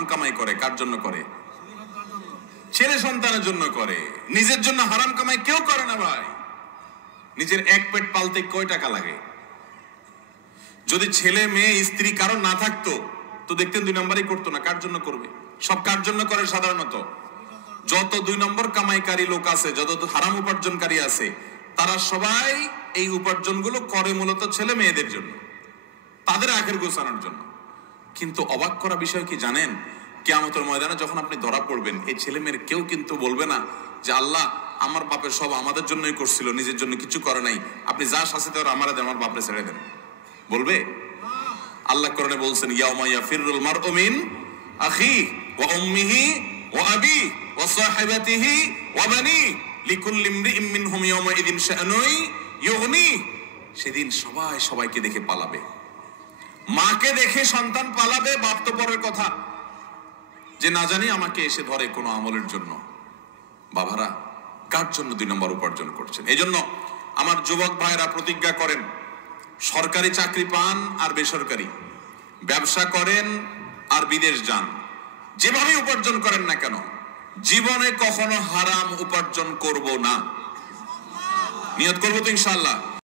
হারাম কামাই করে কার জন্য করে? ছেলে সন্তানের জন্য করে, নিজের জন্য হারাম কামাই কেউ করে না ভাই। নিজের এক পেট পালতে কয় টাকা লাগে? যদি ছেলে মেয়ে স্ত্রী কারো না থাকতো তো দেখতেন 2 নম্বরই করতো না। কার জন্য করবে? সব কার জন্য করে? সাধারণত যত 2 নম্বর কামাইকারী লোক আছে, যত হারাম উপার্জনকারী আছে, তারা সবাই এই উপার্জনগুলো করে মূলত ছেলে মেয়েদের জন্য, তাদের আখের গোছানোর জন্য। কিন্তু অবাক করা বিষয় কি জানেন? কিয়ামতের ময়দানে যখন আপনি ধরা পড়বেন, এই ছেলে মেয়ের কেউ কিন্তু বলবে না যে আল্লাহ আমার বাপের সব আমাদের জন্যই করছিল, নিজের জন্য কিছু করে নাই, আপনি যা শাস্তি দেওয়ার আমার বাপরে ছেড়ে দেন। বলবে? আল্লাহ কোরআনে বলছেন, ইয়াউমা ইয়াফিরুল মারউ মিন আখি ওয়া উম্মিহি ওয়া আবি ওয়া সাহিবাতিহি ওয়া বানি লিকুল্লি ইমরিইম মিনহুম ইয়াউমা ইযিন শাআনুই ইউগনি। সেদিন সবাই সবাইকে দেখে পালাবে। মাকে দেখে সন্তান পালাবে, বাপ তো পরের কথা, যে না জানি আমাকে এসে ধরে কোনো আমলের জন্য। বাবারা, কার জন্য 2 নম্বর উপার্জন করছেন? এই জন্য আমার যুবক ভাইরা প্রতিজ্ঞা করেন, সরকারি চাকরি পান আর বেসরকারি, ব্যবসা করেন আর বিদেশ যান, যেভাবে উপার্জন করেন না কেন, জীবনে কখনো হারাম উপার্জন করব না। নিয়ত করবো তো ইনশাআল্লাহ।